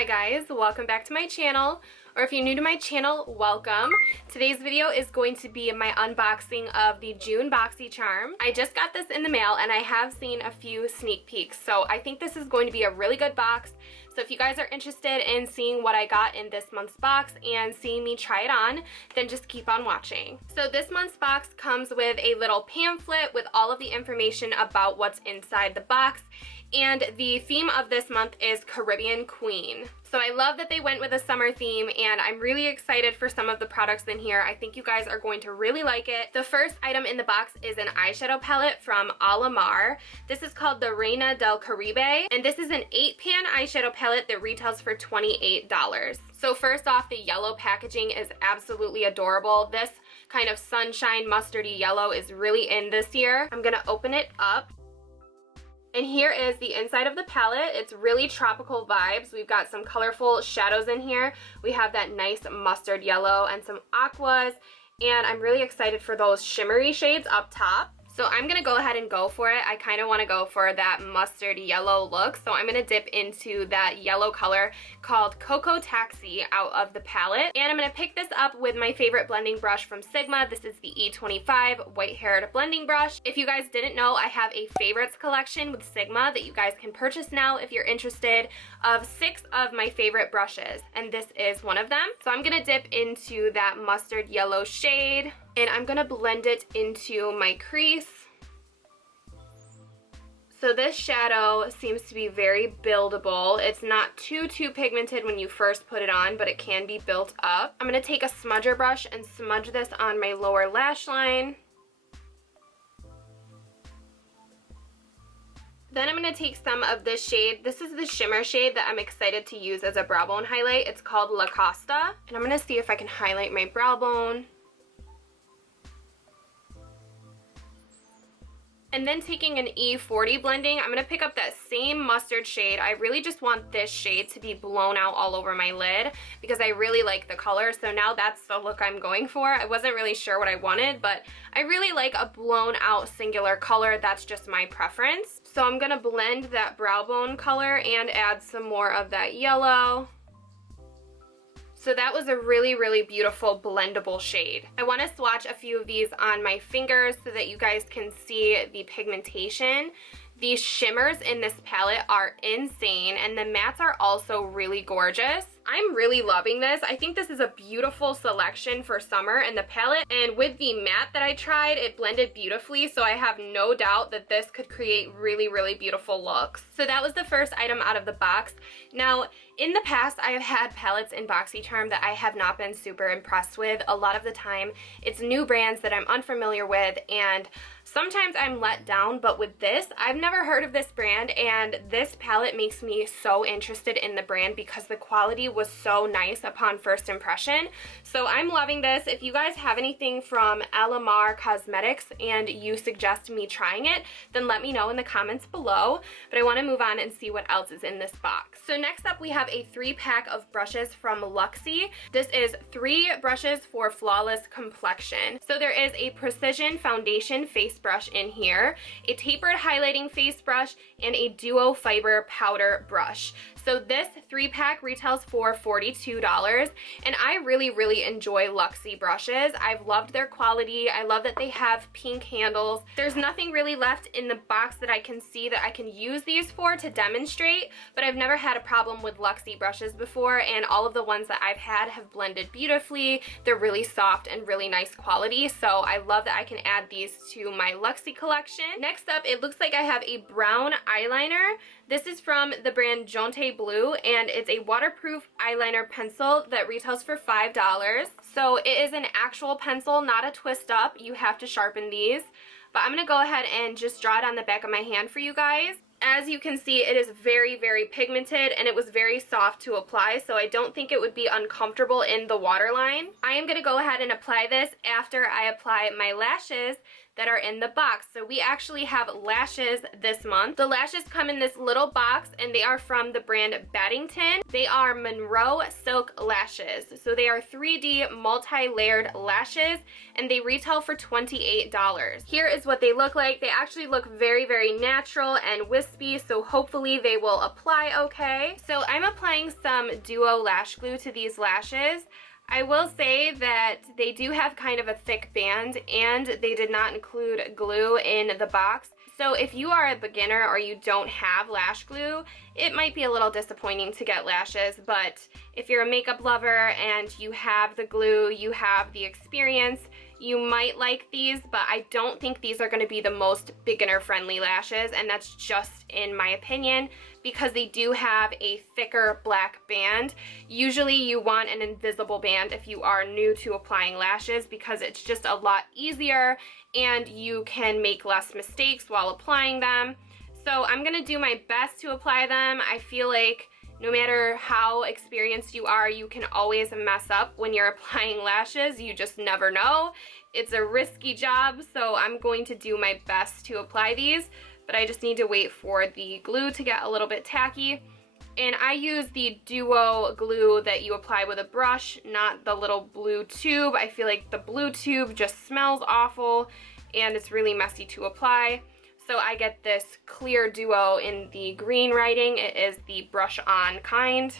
Hi guys, welcome back to my channel, or if you're new to my channel, welcome. Today's video is going to be my unboxing of the June Boxycharm. I just got this in the mail and I have seen a few sneak peeks, so I think this is going to be a really good box. So if you guys are interested in seeing what I got in this month's box and seeing me try it on, then just keep on watching. So this month's box comes with a little pamphlet with all of the information about what's inside the box. And the theme of this month is Caribbean Queen. So I love that they went with a summer theme, and I'm really excited for some of the products in here. I think you guys are going to really like it. The first item in the box is an eyeshadow palette from Alamar. This is called the Reina del Caribe, and this is an 8-pan eyeshadow palette that retails for $28. So first off, the yellow packaging is absolutely adorable. This kind of sunshine mustardy yellow is really in this year. I'm gonna open it up. And here is the inside of the palette. It's really tropical vibes. We've got some colorful shadows in here. We have that nice mustard yellow and some aquas. And I'm really excited for those shimmery shades up top. So I'm going to go ahead and go for it. I kind of want to go for that mustard yellow look. So I'm going to dip into that yellow color called Cocoa Taxi out of the palette. And I'm going to pick this up with my favorite blending brush from Sigma. This is the E25 white-haired blending brush. If you guys didn't know, I have a favorites collection with Sigma that you guys can purchase now if you're interested, of 6 of my favorite brushes. And this is one of them. So I'm going to dip into that mustard yellow shade. And I'm going to blend it into my crease. So this shadow seems to be very buildable. It's not too pigmented when you first put it on, but it can be built up. I'm going to take a smudger brush and smudge this on my lower lash line. Then I'm going to take some of this shade. This is the shimmer shade that I'm excited to use as a brow bone highlight. It's called La Costa. And I'm going to see if I can highlight my brow bone. And then taking an E40 blending, I'm going to pick up that same mustard shade. I really just want this shade to be blown out all over my lid because I really like the color. So now that's the look I'm going for. I wasn't really sure what I wanted, but I really like a blown out singular color. That's just my preference. So I'm going to blend that brow bone color and add some more of that yellow. So that was a really beautiful blendable shade. I want to swatch a few of these on my fingers so that you guys can see the pigmentation. These shimmers in this palette are insane, and the mattes are also really gorgeous. I'm really loving this. I think this is a beautiful selection for summer in the palette, and with the matte that I tried, it blended beautifully, so I have no doubt that this could create really beautiful looks. So that was the first item out of the box. Now, in the past, I have had palettes in Boxycharm that I have not been super impressed with. A lot of the time, it's new brands that I'm unfamiliar with, and sometimes I'm let down, but with this, I've never heard of this brand, and this palette makes me so interested in the brand because the quality was so nice upon first impression. So I'm loving this. If you guys have anything from Alamar Cosmetics and you suggest me trying it, then let me know in the comments below. But I want to move on and see what else is in this box. So next up, we have a 3-pack of brushes from Luxie. This is 3 brushes for flawless complexion. So there is a precision foundation face brush in here, a tapered highlighting face brush, and a duo fiber powder brush. So this 3-pack retails for $42, and I really enjoy Luxie brushes. I've loved their quality. I love that they have pink handles. There's nothing really left in the box that I can see that I can use these for to demonstrate, but I've never had a problem with Luxie brushes before, and all of the ones that I've had have blended beautifully. They're really soft and really nice quality, so I love that I can add these to my Luxie collection. Next up, it looks like I have a brown eyeliner. This is from the brand Jonteblu, and it's a waterproof eyeliner pencil that retails for $5. So it is an actual pencil, not a twist up. You have to sharpen these. But I'm going to go ahead and just draw it on the back of my hand for you guys. As you can see, it is very pigmented, and it was very soft to apply, so I don't think it would be uncomfortable in the waterline. I am going to go ahead and apply this after I apply my lashes. that are in the box. So we actually have lashes this month. The lashes come in this little box and they are from the brand Battington. They are Monroe silk lashes. So they are 3D multi-layered lashes and they retail for $28. Here is what they look like. They actually look very, very natural and wispy, so hopefully they will apply okay. So I'm applying some Duo lash glue to these lashes. I will say that they do have kind of a thick band and they did not include glue in the box. So if you are a beginner or you don't have lash glue, it might be a little disappointing to get lashes, but if you're a makeup lover and you have the glue, you have the experience, you might like these, but I don't think these are going to be the most beginner-friendly lashes, and that's just in my opinion, because they do have a thicker black band. Usually you want an invisible band if you are new to applying lashes because it's just a lot easier and you can make less mistakes while applying them. So I'm going to do my best to apply them. I feel like no matter how experienced you are, you can always mess up when you're applying lashes. You just never know. It's a risky job, so I'm going to do my best to apply these, but I just need to wait for the glue to get a little bit tacky. And I use the Duo glue that you apply with a brush, not the little blue tube. I feel like the blue tube just smells awful and it's really messy to apply. So I get this clear Duo in the green writing. It is the brush on kind.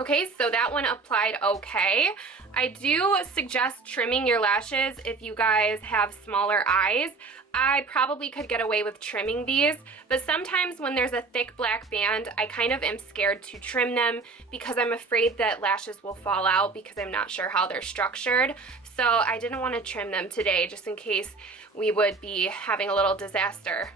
Okay, so that one applied okay. I do suggest trimming your lashes if you guys have smaller eyes. I probably could get away with trimming these, but sometimes when there's a thick black band, I kind of am scared to trim them because I'm afraid that lashes will fall out because I'm not sure how they're structured. So I didn't want to trim them today just in case we would be having a little disaster.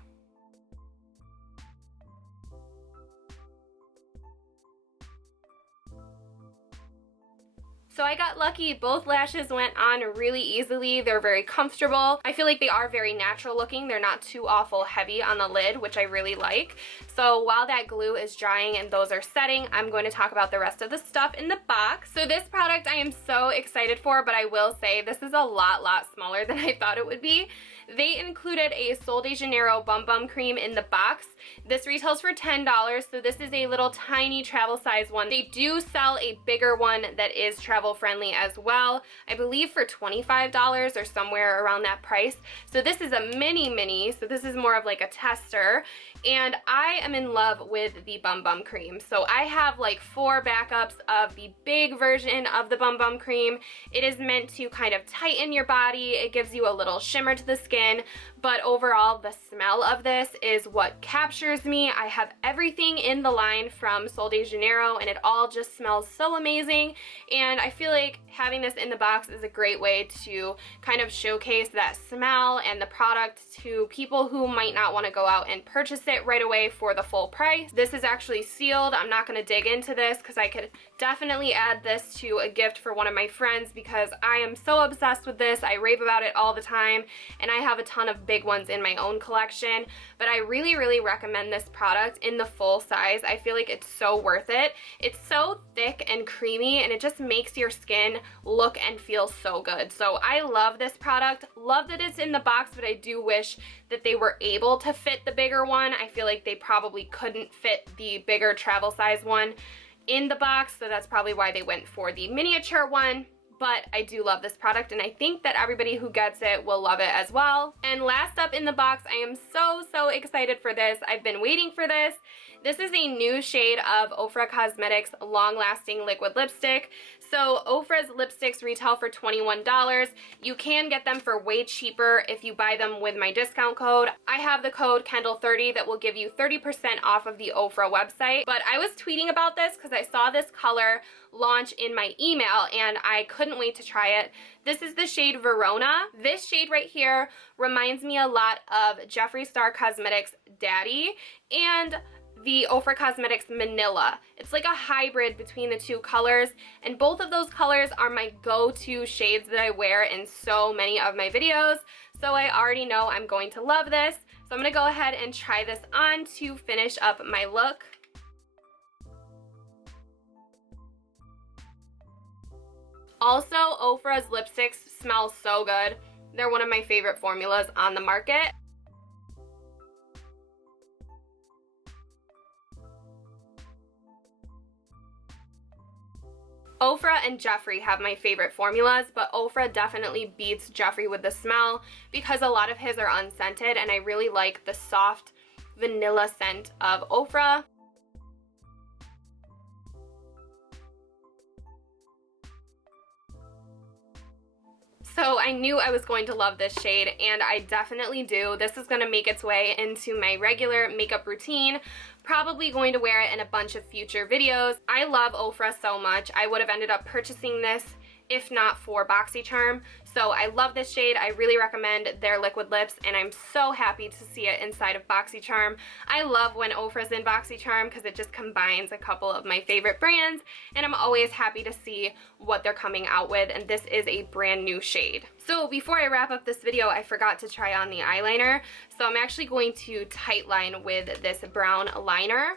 So I got lucky, both lashes went on really easily. They're very comfortable. I feel like they are very natural looking. They're not too awful heavy on the lid, which I really like. So while that glue is drying and those are setting, I'm going to talk about the rest of the stuff in the box. So this product I am so excited for, but I will say this is a lot smaller than I thought it would be. They included a Sol de Janeiro Bum Bum Cream in the box. This retails for $10, so this is a little tiny travel size one. They do sell a bigger one that is travel friendly as well, I believe for $25 or somewhere around that price. So this is a mini, so this is more of like a tester, and I am in love with the Bum Bum Cream. So I have like 4 backups of the big version of the Bum Bum Cream. It is meant to kind of tighten your body. It gives you a little shimmer to the skin, but overall the smell of this is what captures me. I have everything in the line from Sol de Janeiro and it all just smells so amazing, and I feel like having this in the box is a great way to kind of showcase that smell and the product to people who might not want to go out and purchase it right away for the full price. This is actually sealed. I'm not going to dig into this because I could definitely add this to a gift for one of my friends because I am so obsessed with this. I rave about it all the time and I have a ton of big ones in my own collection, but I really recommend this product in the full size. I feel like it's so worth it. It's so thick and creamy and it just makes your skin look and feel so good. So I love this product. Love that it's in the box, but I do wish that they were able to fit the bigger one. I feel like they probably couldn't fit the bigger travel size one in the box, so that's probably why they went for the miniature one. But I do love this product and I think that everybody who gets it will love it as well. And last up in the box, I am so excited for this. I've been waiting for this. This is a new shade of OFRA Cosmetics Long Lasting Liquid Lipstick. So OFRA's lipsticks retail for $21. You can get them for way cheaper if you buy them with my discount code. I have the code Kendall30 that will give you 30% off of the OFRA website. But I was tweeting about this because I saw this color launch in my email and I couldn't wait to try it. This is the shade Verona. This shade right here reminds me a lot of Jeffree Star Cosmetics Daddy and the OFRA Cosmetics Manila. It's like a hybrid between the two colors, and both of those colors are my go-to shades that I wear in so many of my videos, so I already know I'm going to love this. So I'm going to go ahead and try this on to finish up my look. Also, OFRA's lipsticks smell so good. They're one of my favorite formulas on the market. OFRA and Jeffree have my favorite formulas, but OFRA definitely beats Jeffree with the smell because a lot of his are unscented, and I really like the soft vanilla scent of OFRA. So I knew I was going to love this shade, and I definitely do. This is going to make its way into my regular makeup routine. Probably going to wear it in a bunch of future videos. I love OFRA so much. I would have ended up purchasing this if not for Boxycharm. So I love this shade. I really recommend their liquid lips, and I'm so happy to see it inside of Boxycharm. I love when OFRA's in Boxycharm because it just combines a couple of my favorite brands, and I'm always happy to see what they're coming out with, and this is a brand new shade. So before I wrap up this video, I forgot to try on the eyeliner. So I'm actually going to tightline with this brown liner.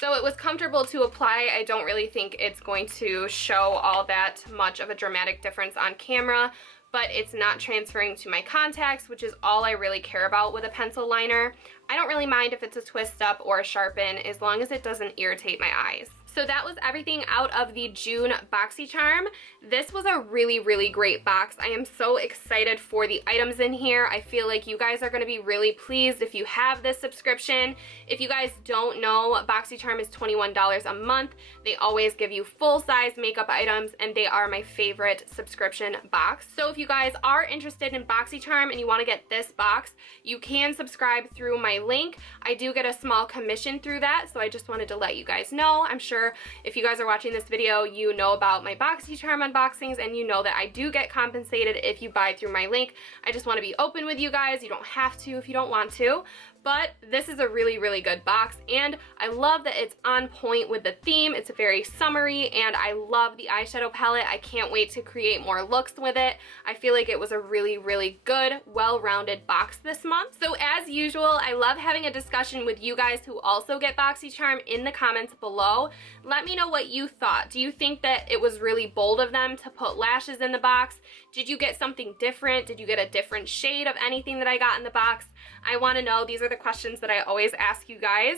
So it was comfortable to apply. I don't really think it's going to show all that much of a dramatic difference on camera, but it's not transferring to my contacts, which is all I really care about with a pencil liner. I don't really mind if it's a twist up or a sharpen, as long as it doesn't irritate my eyes. So that was everything out of the June Boxycharm. This was a really, really great box. I am so excited for the items in here. I feel like you guys are going to be really pleased if you have this subscription. If you guys don't know, Boxycharm is $21 a month. They always give you full-size makeup items, and they are my favorite subscription box. So if you guys are interested in Boxycharm and you want to get this box, you can subscribe through my link. I do get a small commission through that, so I just wanted to let you guys know. I'm sure if you guys are watching this video, you know about my Boxycharm unboxings, and you know that I do get compensated if you buy through my link. I just want to be open with you guys. You don't have to if you don't want to. But this is a really, really good box, and I love that it's on point with the theme. It's very summery, and I love the eyeshadow palette. I can't wait to create more looks with it. I feel like it was a really, really good, well-rounded box this month. So as usual, I love having a discussion with you guys who also get Boxycharm in the comments below. Let me know what you thought. Do you think that it was really bold of them to put lashes in the box? Did you get something different? Did you get a different shade of anything that I got in the box? I want to know. These are the questions that I always ask you guys.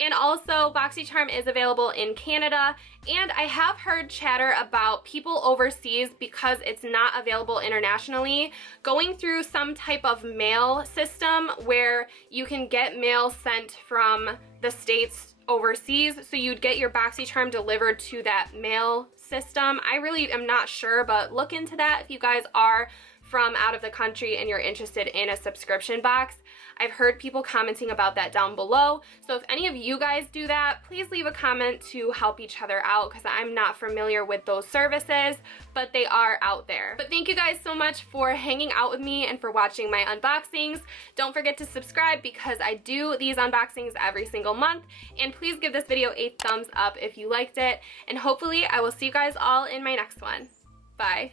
And also, Boxycharm is available in Canada, and I have heard chatter about people overseas, because it's not available internationally, going through some type of mail system where you can get mail sent from the States overseas, so you'd get your Boxycharm delivered to that mail system. I really am not sure, but look into that if you guys are from out of the country and you're interested in a subscription box. I've heard people commenting about that down below, so if any of you guys do that, please leave a comment to help each other out, because I'm not familiar with those services, but they are out there. But thank you guys so much for hanging out with me and for watching my unboxings. Don't forget to subscribe, because I do these unboxings every single month, and please give this video a thumbs up if you liked it, and hopefully I will see you guys all in my next one. Bye.